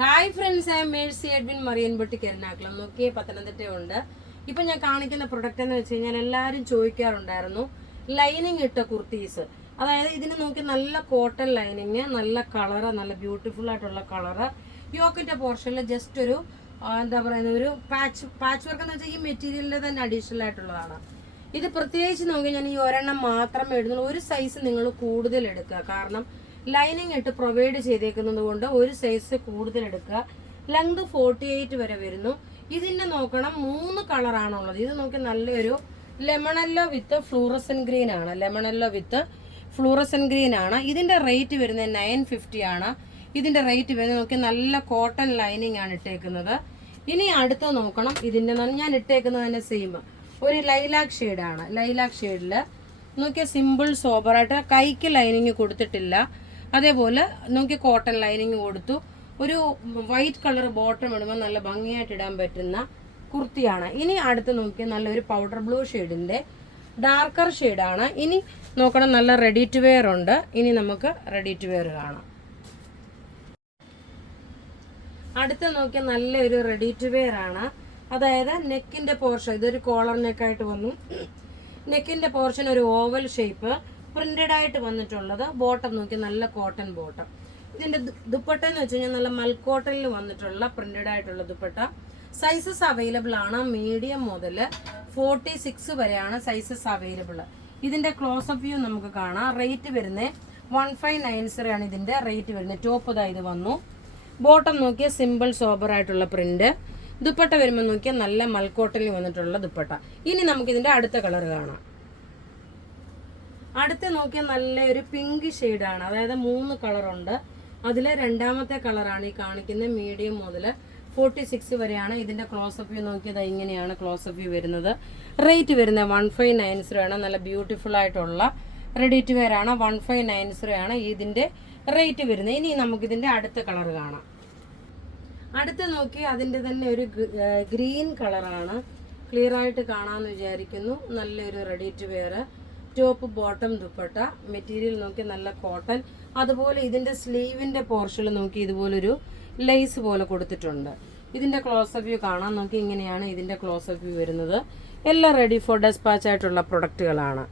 Hi friends, I M Mercy Edwin marine boutique Ernakulam. നോക്കിയേ, പത്തനംതിട്ടയുണ്ട്. ഇപ്പം ഞാൻ കാണിക്കുന്ന പ്രൊഡക്റ്റ് എന്ന് വെച്ച് കഴിഞ്ഞാൽ എല്ലാവരും ചോദിക്കാറുണ്ടായിരുന്നു ലൈനിങ് ഇട്ട കുർത്തീസ്. അതായത് ഇതിന് നോക്കി നല്ല കോട്ടൺ ലൈനിങ്, നല്ല കളറ്, നല്ല ബ്യൂട്ടിഫുൾ ആയിട്ടുള്ള കളറ്. യോക്കിൻ്റെ പോർഷനിൽ ജസ്റ്റ് ഒരു എന്താ പറയുന്ന ഒരു പാച്ച് വർക്ക് എന്ന് വെച്ചാൽ ഈ മെറ്റീരിയലിൽ തന്നെ അഡീഷണൽ ആയിട്ടുള്ളതാണ്. ഇത് പ്രത്യേകിച്ച് നോക്കി ഞാൻ ഈ ഒരെണ്ണം മാത്രമേ ഇടുന്നുള്ളൂ. ഒരു സൈസ് നിങ്ങൾ കൂടുതൽ എടുക്കുക, കാരണം ലൈനിങ് ഇട്ട് പ്രൊവൈഡ് ചെയ്തേക്കുന്നത് കൊണ്ട് ഒരു സൈസ് കൂടുതൽ എടുക്കുക. ലെങ്ത് 48 വരെ വരുന്നു. ഇതിന്റെ നോക്കണം 3 കളറാണുള്ളത്. ഇത് നോക്കി നല്ലൊരു ലെമണല്ലോ വിത്ത് ഫ്ലൂറസൻ ഗ്രീൻ ആണ്. ലെമണല്ലോ വിത്ത് ഫ്ലൂറസൻ ഗ്രീൻ ആണ്. ഇതിന്റെ റേറ്റ് വരുന്നത് 950 ആണ്. ഇതിന്റെ റേറ്റ് വരുന്നത് നോക്കി നല്ല കോട്ടൺ ലൈനിങ് ആണ് ഇട്ടേക്കുന്നത്. ഇനി അടുത്ത് നോക്കണം, ഇതിന്റെ ഞാൻ ഇട്ടേക്കുന്നത് തന്നെ സെയിം ഒരു ലൈലാക്ക് ഷെയ്ഡാണ്. ലൈലാക്ക് ഷെയ്ഡിൽ നോക്കിയ സിമ്പിൾ സോബറായിട്ട് കൈക്ക് ലൈനിങ് കൊടുത്തിട്ടില്ല. അതേപോലെ നോക്കി കോട്ടൺ ലൈനിങ് കൊടുത്തു. ഒരു വൈറ്റ് കളർ ബോട്ടം ഇടുമ്പോൾ നല്ല ഭംഗിയായിട്ട് ഇടാൻ പറ്റുന്ന കുർത്തിയാണ്. ഇനി അടുത്ത് നോക്കിയ നല്ലൊരു പൗഡർ ബ്ലൂ ഷെയ്ഡിന്റെ ഡാർക്കർ ഷെയ്ഡാണ്. ഇനി നോക്കണം, നല്ല റെഡി ടു വെയർ ഉണ്ട്. ഇനി നമുക്ക് റെഡി ടു വെയർ കാണാം. അടുത്ത് നോക്കിയ നല്ലൊരു റെഡി ടു വെയർ ആണ്. അതായത് നെക്കിന്റെ പോർഷൻ ഇതൊരു കോളർ നെക്കായിട്ട് വന്നു. നെക്കിന്റെ പോർഷൻ ഒരു ഓവൽ ഷേപ്പ് പ്രിന്റഡ് ആയിട്ട് വന്നിട്ടുള്ളത്. ബോട്ടം നോക്കി നല്ല കോട്ടൺ ബോട്ടം. ഇതിന്റെ ദുപ്പട്ട എന്ന് വെച്ച് കഴിഞ്ഞാൽ നല്ല മൽക്കോട്ടണിൽ വന്നിട്ടുള്ള പ്രിന്റഡ് ആയിട്ടുള്ള ദുപ്പട്ട. സൈസസ് അവൈലബിൾ ആണ്. മീഡിയം മുതൽ 46 വരെയാണ് സൈസസ് അവൈലബിൾ. ഇതിന്റെ ക്ലോസപ്പ് വ്യൂ നമുക്ക് കാണാം. റേറ്റ് വരുന്നത് 1590 ആണ് ഇതിന്റെ റേറ്റ് വരുന്നത്. ടോപ്പ് ഇത് വന്നു. ബോട്ടം നോക്കിയ സിമ്പിൾ സോബർ ആയിട്ടുള്ള പ്രിന്റ്. ദുപ്പട്ട വരുമ്പോൾ നോക്കിയാൽ നല്ല മൽക്കോട്ടണിൽ വന്നിട്ടുള്ള ദുപ്പട്ട. ഇനി നമുക്ക് ഇതിന്റെ അടുത്ത കളർ കാണാം. അടുത്ത് നോക്കിയാൽ നല്ലൊരു പിങ്ക് ഷെയ്ഡാണ്. അതായത് 3 കളറുണ്ട്. അതിലെ രണ്ടാമത്തെ കളറാണ് ഈ കാണിക്കുന്നത്. മീഡിയം മുതൽ 46 വരെയാണ്. ഇതിന്റെ ക്ലോസപ്പ് വ്യൂ നോക്കിയത് ഇങ്ങനെയാണ് ക്ലോസപ്പ് വ്യൂ വരുന്നത്. റേറ്റ് വരുന്നത് 1590 ആണ്. നല്ല ബ്യൂട്ടിഫുൾ ആയിട്ടുള്ള റെഡി ടു വെയർ ആണ്. 1590 ആണ് ഇതിന്റെ റേറ്റ് വരുന്നത്. ഇനി നമുക്കിതിന്റെ അടുത്ത കളർ കാണാം. അടുത്ത് നോക്കി അതിന്റെ തന്നെ ഒരു ഗ്രീൻ കളറാണ്. ക്ലിയർ ആയിട്ട് കാണാമെന്ന് വിചാരിക്കുന്നു. നല്ലൊരു ready to wear top bottom dupatta. Material നോക്കി നല്ല കോട്ടൺ. അതുപോലെ ഇതിന്റെ സ്ലീവിന്റെ പോർഷൻ നോക്കി ഇതുപോലൊരു ലേസ് പോലെ കൊടുത്തിട്ടുണ്ട്. ഇതിന്റെ ക്ലോസപ്പ് വ്യൂ കാണാൻ നോക്കി ഇങ്ങനെയാണ് ഇതിന്റെ ക്ലോസപ്പ് വ്യൂ വരുന്നത്. എല്ലാം റെഡി ഫോർ ഡെസ്പാച്ച് ആയിട്ടുള്ള പ്രൊഡക്റ്റുകളാണ്.